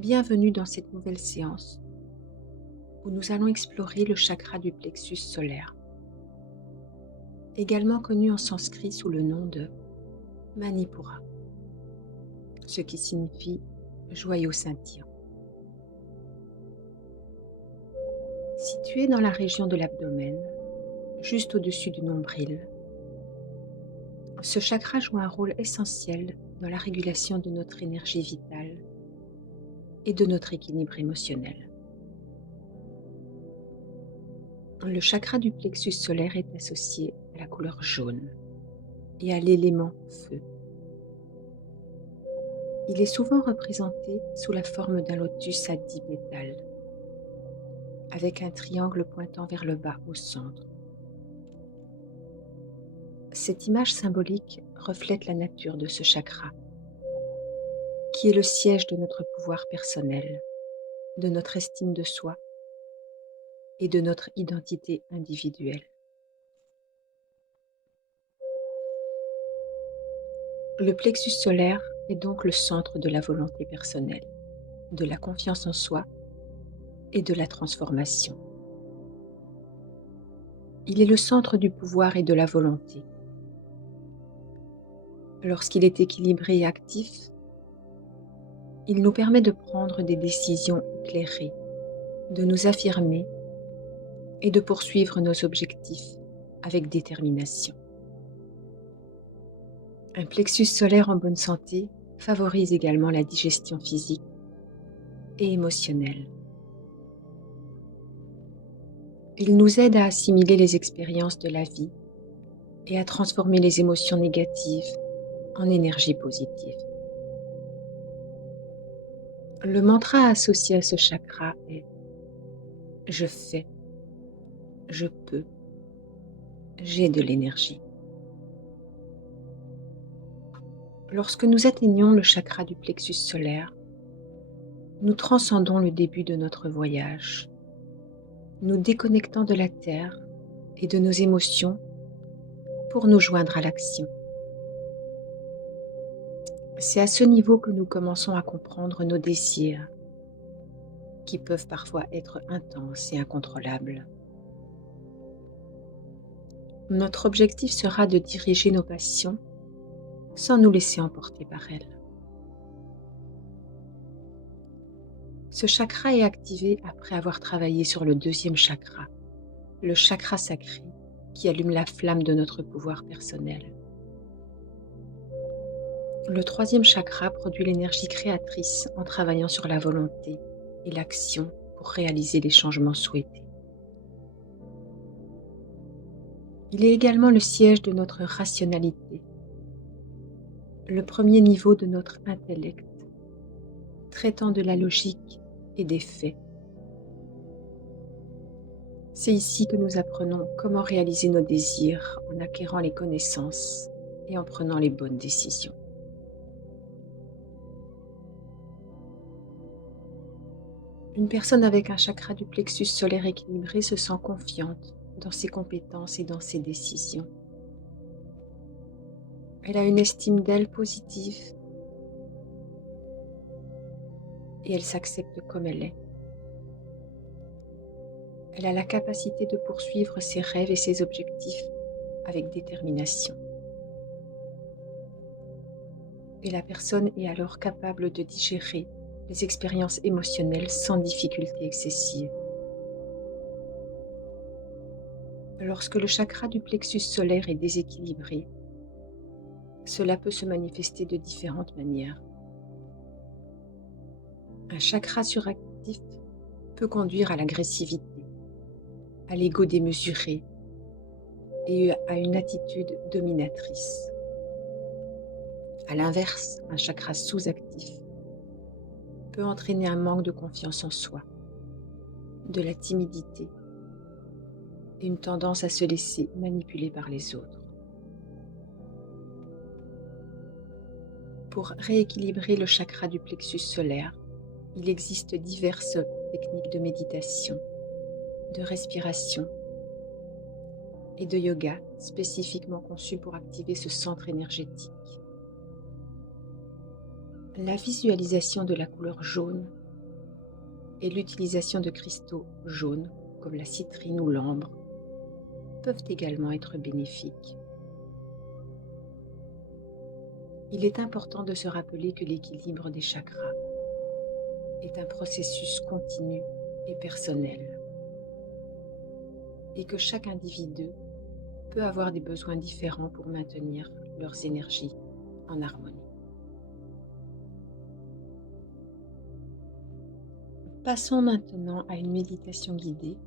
Bienvenue dans cette nouvelle séance où nous allons explorer le chakra du plexus solaire, également connu en sanskrit sous le nom de Manipura, ce qui signifie joyau scintillant. Situé dans la région de l'abdomen, juste au-dessus du nombril, ce chakra joue un rôle essentiel dans la régulation de notre énergie vitale et de notre équilibre émotionnel. Le chakra du plexus solaire est associé à la couleur jaune et à l'élément feu. Il est souvent représenté sous la forme d'un lotus à 10 pétales, avec un triangle pointant vers le bas au centre. Cette image symbolique reflète la nature de ce chakra, qui est le siège de notre pouvoir personnel, de notre estime de soi et de notre identité individuelle. Le plexus solaire est donc le centre de la volonté personnelle, de la confiance en soi et de la transformation. Il est le centre du pouvoir et de la volonté. Lorsqu'il est équilibré et actif, il nous permet de prendre des décisions éclairées, de nous affirmer et de poursuivre nos objectifs avec détermination. Un plexus solaire en bonne santé favorise également la digestion physique et émotionnelle. Il nous aide à assimiler les expériences de la vie et à transformer les émotions négatives en énergie positive. Le mantra associé à ce chakra est « Je fais, je peux, j'ai de l'énergie ». Lorsque nous atteignons le chakra du plexus solaire, nous transcendons le début de notre voyage, nous déconnectant de la terre et de nos émotions pour nous joindre à l'action. C'est à ce niveau que nous commençons à comprendre nos désirs, qui peuvent parfois être intenses et incontrôlables. Notre objectif sera de diriger nos passions sans nous laisser emporter par elles. Ce chakra est activé après avoir travaillé sur le deuxième chakra, le chakra sacré, qui allume la flamme de notre pouvoir personnel. Le troisième chakra produit l'énergie créatrice en travaillant sur la volonté et l'action pour réaliser les changements souhaités. Il est également le siège de notre rationalité, le premier niveau de notre intellect, traitant de la logique et des faits. C'est ici que nous apprenons comment réaliser nos désirs en acquérant les connaissances et en prenant les bonnes décisions. Une personne avec un chakra du plexus solaire équilibré se sent confiante dans ses compétences et dans ses décisions. Elle a une estime d'elle positive et elle s'accepte comme elle est. Elle a la capacité de poursuivre ses rêves et ses objectifs avec détermination. Et la personne est alors capable de digérer les expériences émotionnelles sans difficulté excessive. Lorsque le chakra du plexus solaire est déséquilibré, cela peut se manifester de différentes manières. Un chakra suractif peut conduire à l'agressivité, à l'ego démesuré et à une attitude dominatrice. À l'inverse, un chakra sous-actif peut entraîner un manque de confiance en soi, de la timidité et une tendance à se laisser manipuler par les autres. Pour rééquilibrer le chakra du plexus solaire, il existe diverses techniques de méditation, de respiration et de yoga spécifiquement conçues pour activer ce centre énergétique. La visualisation de la couleur jaune et l'utilisation de cristaux jaunes comme la citrine ou l'ambre peuvent également être bénéfiques. Il est important de se rappeler que l'équilibre des chakras est un processus continu et personnel et que chaque individu peut avoir des besoins différents pour maintenir leurs énergies en harmonie. Passons maintenant à une méditation guidée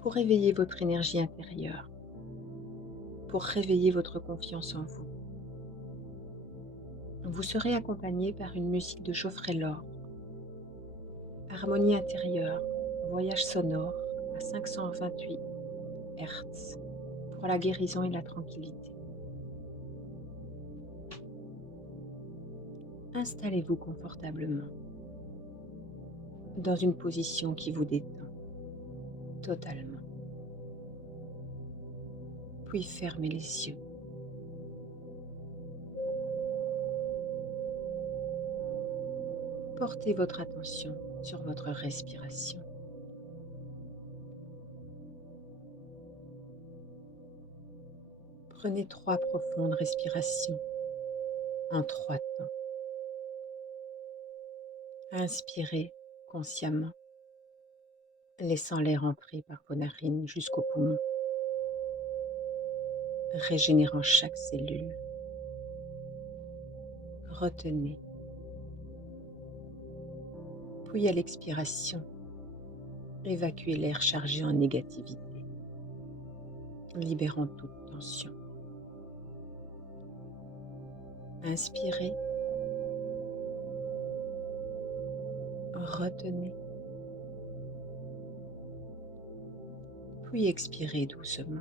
pour éveiller votre énergie intérieure, pour réveiller votre confiance en vous. Vous serez accompagné par une musique de Geoffrey-Laure, harmonie intérieure, voyage sonore à 528 Hz pour la guérison et la tranquillité. Installez-vous confortablement dans une position qui vous détend totalement. Puis fermez les yeux. Portez votre attention sur votre respiration. Prenez 3 profondes respirations en 3 temps. Inspirez consciemment, laissant l'air entrer par vos narines jusqu'aux poumons, régénérant chaque cellule. Retenez. Puis à l'expiration, évacuez l'air chargé en négativité, libérant toute tension. Inspirez. Retenez. Puis expirez doucement.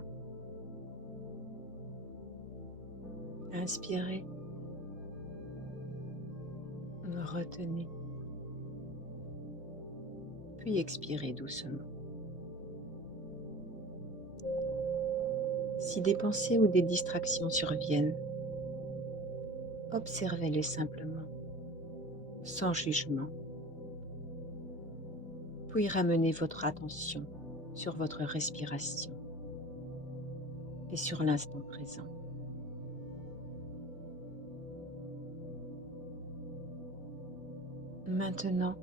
Inspirez. Retenez. Puis expirez doucement. Si des pensées ou des distractions surviennent, observez-les simplement, sans jugement. Puis ramenez votre attention sur votre respiration et sur l'instant présent. Maintenant,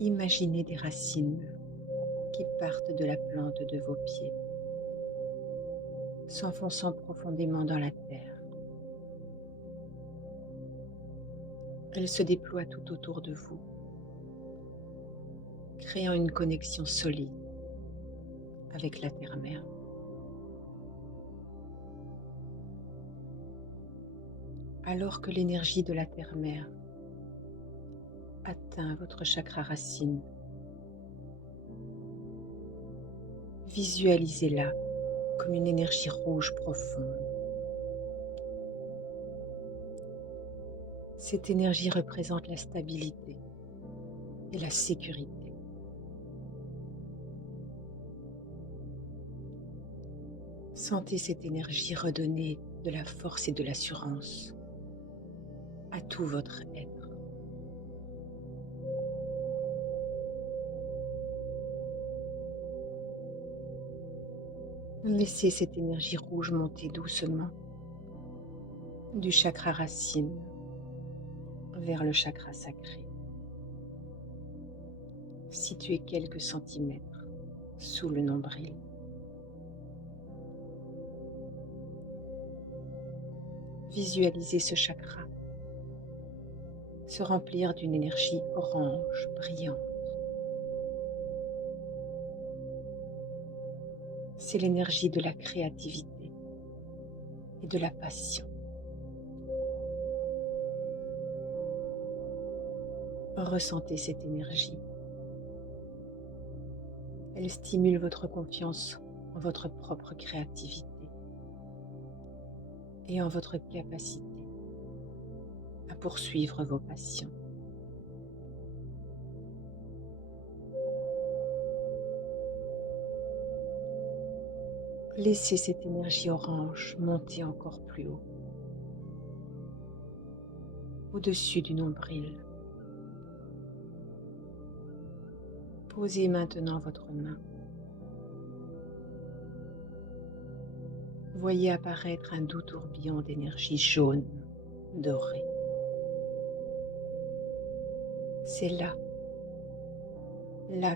imaginez des racines qui partent de la plante de vos pieds, s'enfonçant profondément dans la terre. Elles se déploient tout autour de vous, créant une connexion solide avec la terre-mère. Alors que l'énergie de la terre-mère atteint votre chakra racine, visualisez-la comme une énergie rouge profonde. Cette énergie représente la stabilité et la sécurité. Sentez cette énergie redonner de la force et de l'assurance à tout votre être. Laissez cette énergie rouge monter doucement du chakra racine vers le chakra sacré, situé quelques centimètres sous le nombril. Visualisez ce chakra se remplir d'une énergie orange brillante. C'est l'énergie de la créativité et de la passion. Ressentez cette énergie. Elle stimule votre confiance en votre propre créativité et en votre capacité à poursuivre vos passions. Laissez cette énergie orange monter encore plus haut, au-dessus du nombril, Posez maintenant votre main. Voyez apparaître un doux tourbillon d'énergie jaune, dorée. C'est là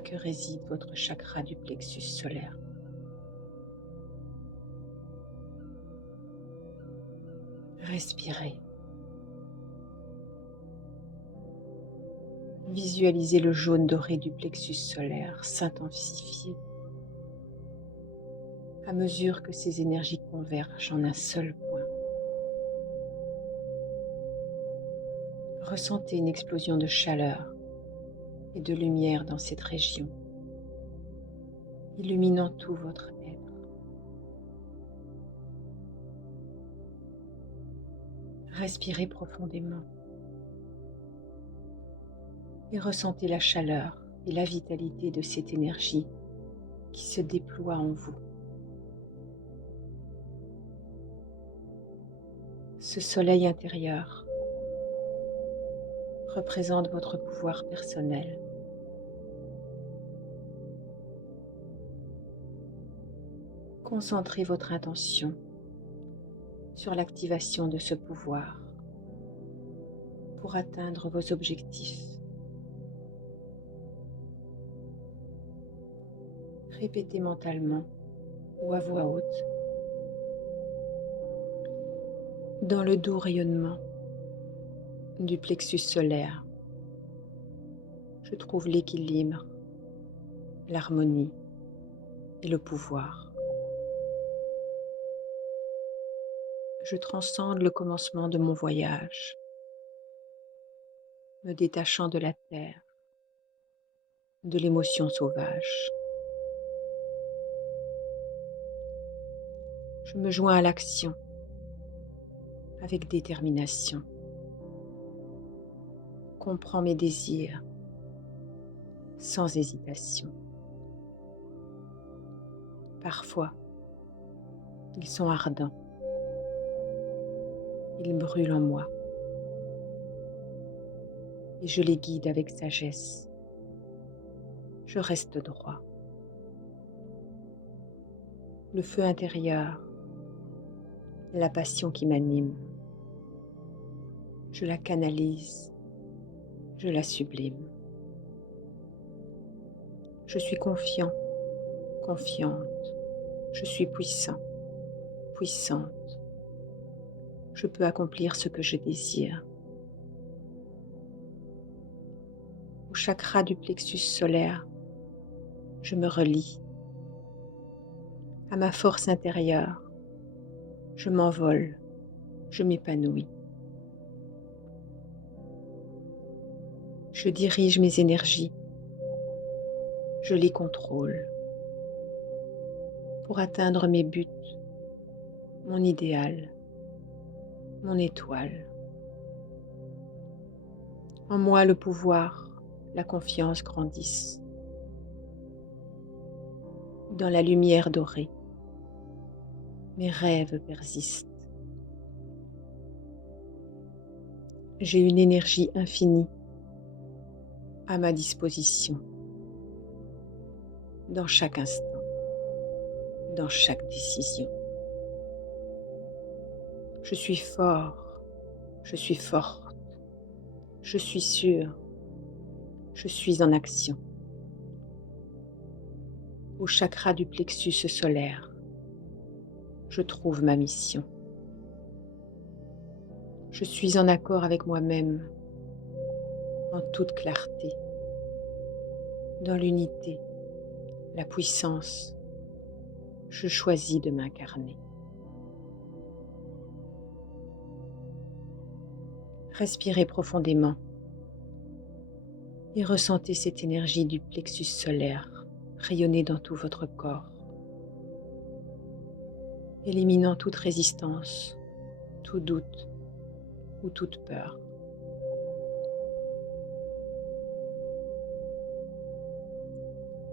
que réside votre chakra du plexus solaire. Respirez. Visualisez le jaune doré du plexus solaire s'intensifier à mesure que ces énergies convergent en un seul point. Ressentez une explosion de chaleur et de lumière dans cette région, illuminant tout votre être. Respirez profondément et ressentez la chaleur et la vitalité de cette énergie qui se déploie en vous. Ce soleil intérieur représente votre pouvoir personnel. Concentrez votre attention sur l'activation de ce pouvoir pour atteindre vos objectifs. Répétez mentalement ou à voix haute, dans le doux rayonnement du plexus solaire, je trouve l'équilibre, l'harmonie et le pouvoir. Je transcende le commencement de mon voyage, me détachant de la terre, de l'émotion sauvage. Je me joins à l'action avec détermination. Comprends mes désirs sans hésitation. Parfois, ils sont ardents. Ils brûlent en moi. Et je les guide avec sagesse. Je reste droit. Le feu intérieur, la passion qui m'anime, je la canalise, je la sublime. Je suis confiant, confiante, je suis puissant, puissante. Je peux accomplir ce que je désire. Au chakra du plexus solaire, je me relie. À ma force intérieure, je m'envole, je m'épanouis. Je dirige mes énergies, je les contrôle pour atteindre mes buts, mon idéal, mon étoile. En moi, le pouvoir, la confiance grandissent. Dans la lumière dorée, mes rêves persistent. J'ai une énergie infinie à ma disposition, dans chaque instant, dans chaque décision. Je suis fort, je suis forte, je suis sûre, je suis en action. Au chakra du plexus solaire, je trouve ma mission. Je suis en accord avec moi-même, en toute clarté, dans l'unité, la puissance. Je choisis de m'incarner. Respirez profondément et ressentez cette énergie du plexus solaire rayonner dans tout votre corps, éliminant toute résistance, tout doute ou toute peur.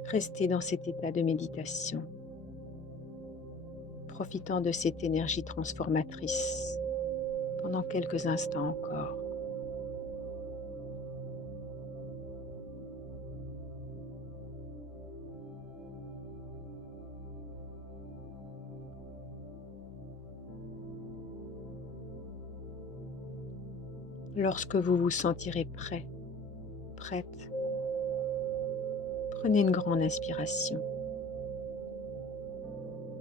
Restez dans cet état de méditation, profitant de cette énergie transformatrice pendant quelques instants encore. . Lorsque vous vous sentirez prêt, prête, prenez une grande inspiration.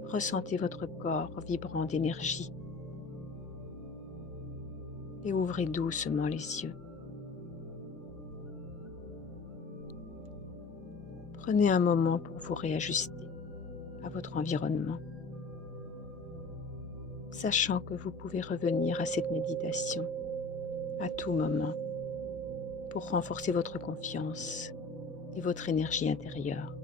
Ressentez votre corps vibrant d'énergie et ouvrez doucement les yeux. Prenez un moment pour vous réajuster à votre environnement, sachant que vous pouvez revenir à cette méditation à tout moment pour renforcer votre confiance et votre énergie intérieure,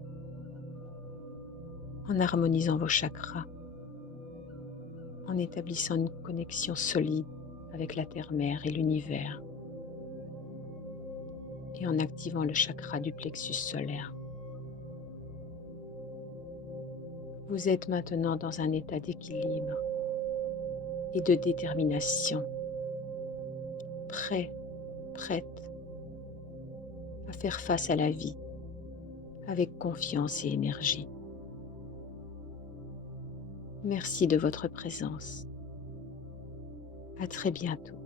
en harmonisant vos chakras, en établissant une connexion solide avec la terre-mère et l'univers, et en activant le chakra du plexus solaire. Vous êtes maintenant dans un état d'équilibre et de détermination, prêt, prête à faire face à la vie avec confiance et énergie. Merci de votre présence. À très bientôt.